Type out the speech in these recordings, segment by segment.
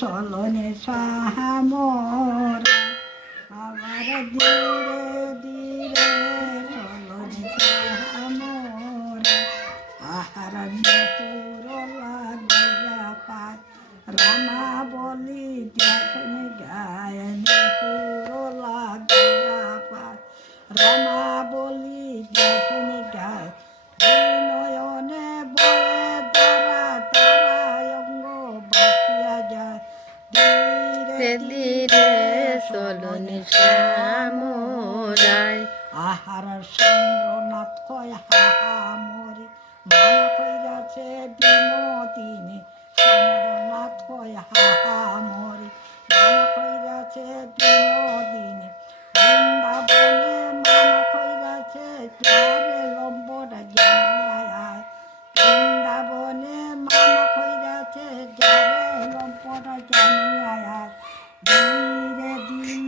চলনে সাহামর আবার ধীরে ধীরে চলনে সাহামর আহার পুর লাগাইয়া পায়। রামা বলি, দেখনি গায়ন পুর লাগাইয়া পায়। রামা বলি, দেখনি গায় নয়নে বয়ে ধীরে চলনি সামরাই আহার চন্দ্রনাথ কয় হাহা মরি। মান কইরাছে বিনোদিনী, চন্দ্রনাথ কয় হাহা মরি। মান কইরাছে বিনোদিনী, বৃন্দাবনে মান কইরাছে প্যারে লম্বটা জ্ঞান বৃন্দাবনে মান কইরাছে যারে লম্বটা জ্ঞান ধীরে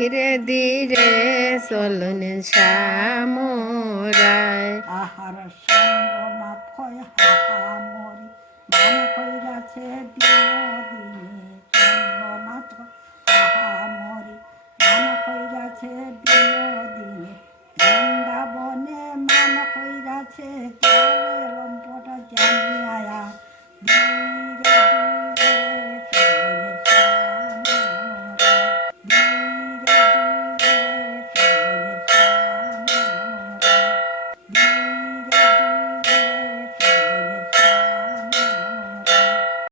ধীরে ধীরে চলুন সামরাই আহার চন্দ্রনাথ কয় হাহা মরি মান কইরাছে বিনোদিনী চন্দ্রনাথ। হাহা মরি মান কইরাছে